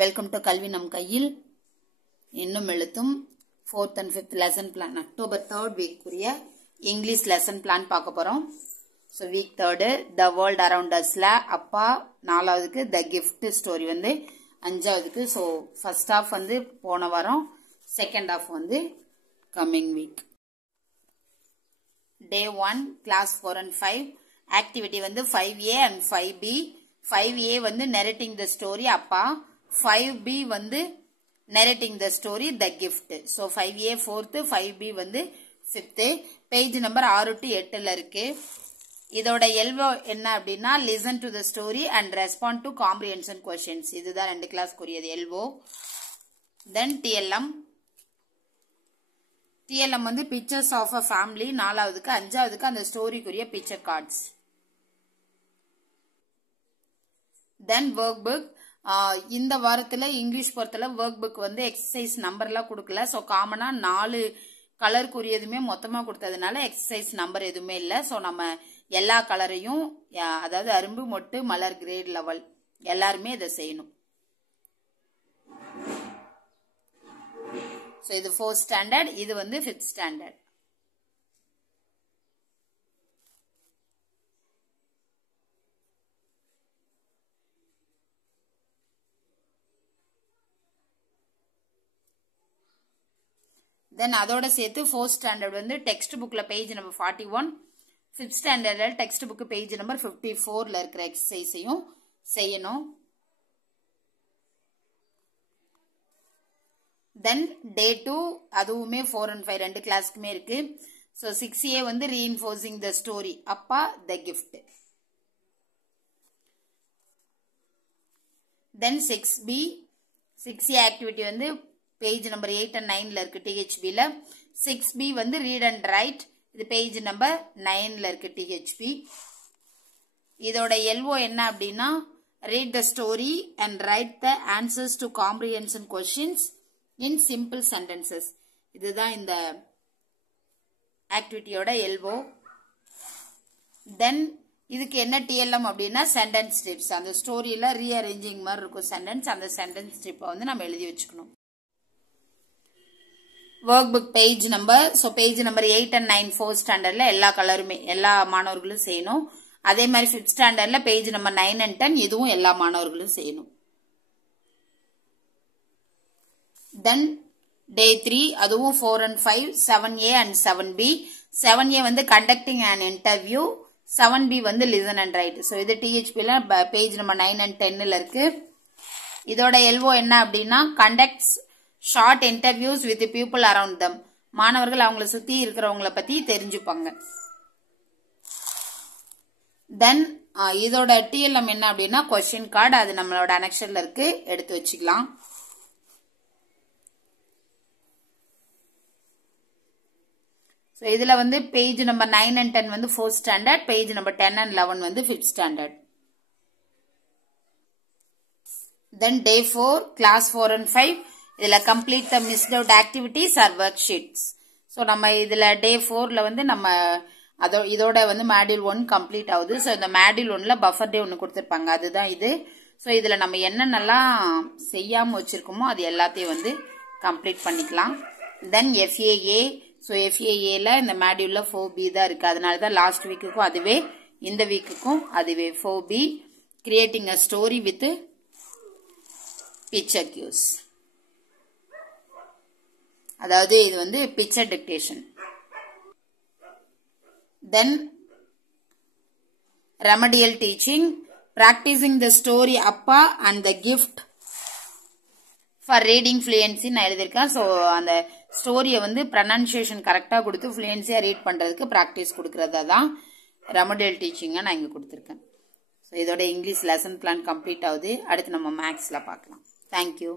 Welcome to கல்வி நம் கையில் இன்னும் எழுத்தும் 4th and 5th lesson plan October 3rd week உரிய English lesson plan பார்க்க போறோம். So week 3rd the world around usல அப்பா, 4வதுக்கு the gift story வந்து 5வதுக்கு. So first half வந்து போன வாரம், second half வந்து coming week. Day 1 class 4 and 5 activity வந்து 5A and 5B. 5A வந்து narrating the story அப்பா, 5B வந்து narrating the story the gift. So 5A 4th, 5B வந்து 5th. Page number 6 to 8ல இருக்கு. இதோட LO என்ன அப்படின்னா listen to the story and respond to comprehension questions. இதுதான் 2 class குறியது LO. Then TLM வந்து pictures of a family 4வதுக்கு. 5வதுக்கு அந்த ஸ்டோரிக்குரிய picture cards. Then workbook. இந்த வாரத்துல இங்கிலீஷ் பொறுத்தல ஒர்க் புக் வந்து எக்ஸசைஸ் நம்பர்லாம் கொடுக்கல. ஸோ காமனா 4 கலருக்குரியதுமே மொத்தமா கொடுத்ததுனால எக்ஸசைஸ் நம்பர் எதுவுமே இல்லை. ஸோ நம்ம எல்லா கலரையும், அதாவது அரும்பு, மொட்டு, மலர், கிரேட் லெவல் எல்லாருமே இதை செய்யணும். ஸோ இது 4th ஸ்டாண்டர்ட், இது வந்து 5th ஸ்டாண்டர்ட். தென் அதோட சேர்த்து 4th ஸ்டாண்டர்ட் வந்து டெக்ஸ்ட் புக்ல பேஜ் நம்பர் 41, 5th ஸ்டாண்டர்ட்ல டெக்ஸ்ட் புக் பேஜ் நம்பர் 54ல இருக்கிற எக்ஸசைஸையும் செய்யணும். தென் டே 2 அதுவுமே 4 and 5 2 கிளாஸ்க்குமே இருக்கு. ஸோ 6A வந்து ரீஇன்ஃபோர்சிங் த ஸ்டோரி அப்பா த கிஃப்ட். தென் 6A ஆக்டிவிட்டி வந்து பேஜ் நம்பர் 8 and 9ல இருக்கு THBல. 6B வந்து ரீட் அண்ட் ரைட், இது பேஜ் நம்பர் 9ல இருக்கு THB. இதோட LO என்ன அப்படின்னா read the story and write the answers to comprehension questions in simple sentences. இதுதான் இந்த ஆக்டிவிட்டியோட LO. தென் இதுக்கு என்ன TLM அப்படின்னா சென்டென்ஸ் ஸ்ட்ரிப்ஸ். அந்த ஸ்டோரியில ரீஅரேஞ்சிங் மாதிரி இருக்கும் சென்டென்ஸ், அந்த சென்டென்ஸ் ஸ்ட்ரிப்பை வந்து நம்ம எழுதி வச்சுக்கணும். Work book page number, so page number 8 and 9 4th ஸ்டாண்டர்ட்ல எல்லா கலருமே எல்லா மாணவர்களும் செய்யணும். அதே மாதிரி 5th ஸ்டாண்டர்ட்ல பேஜ் நம்பர் 9 and 10 இதுவும் எல்லா மாணவர்களும் செய்யணும். தென் டே 3 அதுவும் 4 and 5 7A and 7B. 7A வந்து கண்டக்டிங் an இன்டர்வியூ, 7B வந்து லிசன் அண்ட் ரைட். ஸோ இது THBல பேஜ் நம்பர் 9 and 10ல இருக்கு. இதோட LO என்ன அப்படின்னா conducts short interviews with people around them. மாணவர்கள் அவங்கள சுத்தி இருக்கிறவங்கள பத்தி தெரிஞ்சுப்பாங்க. தென் இதோட TLM என்ன அப்படின்னா கொஸ்டின் கார்டு, அது நம்மளோட அனெக்ஷன்ல இருக்கு, எடுத்து வச்சுக்கலாம். ஸோ இதுல வந்து பேஜ் நம்பர் 9 and 10 வந்து 4th standard, page number 10 and 11 வந்து 5th standard. Then day 4 class 4 and 5 இதுல complete the missed out activities or work sheets. So நம்ம இதுல டே 4ல வந்து நம்ம இதோட வந்து மாடியூல் 1 கம்ப்ளீட் ஆகுது. ஸோ இந்த மாடியூல் 1ல பஃபர் டே ஒன்று கொடுத்துருப்பாங்க, அதுதான் இது. ஸோ இதுல நம்ம என்னென்னலாம் செய்யாம வச்சிருக்கோமோ அது எல்லாத்தையும் வந்து கம்ப்ளீட் பண்ணிக்கலாம். தென் FAA. ஸோ FAAல இந்த மாடியூல்ல 4B தான் இருக்கு, அதனால தான் லாஸ்ட் வீக்குக்கும் அதுவே, இந்த வீக்குக்கும் அதுவே 4B. Creating a story with picture cues, அதாவது இது வந்து picture dictation. Then remedial teaching, practising the story Appa and the gift for reading fluency நான் எழுதியிருக்கேன். ஸோ அந்த ஸ்டோரியை வந்து ப்ரனன்சியேஷன் கரெக்டாக கொடுத்து ஃப்ளூயன்சியாக ரீட் பண்ணுறதுக்கு ப்ராக்டிஸ் கொடுக்கறதா தான் ரெமடியல் டீச்சிங்கை நான் இங்கே கொடுத்துருக்கேன். ஸோ இதோட இங்கிலீஷ் லெசன் பிளான் கம்ப்ளீட் ஆகுது. அடுத்து நம்ம மேக்ஸில் பார்க்கலாம். தேங்க்யூ.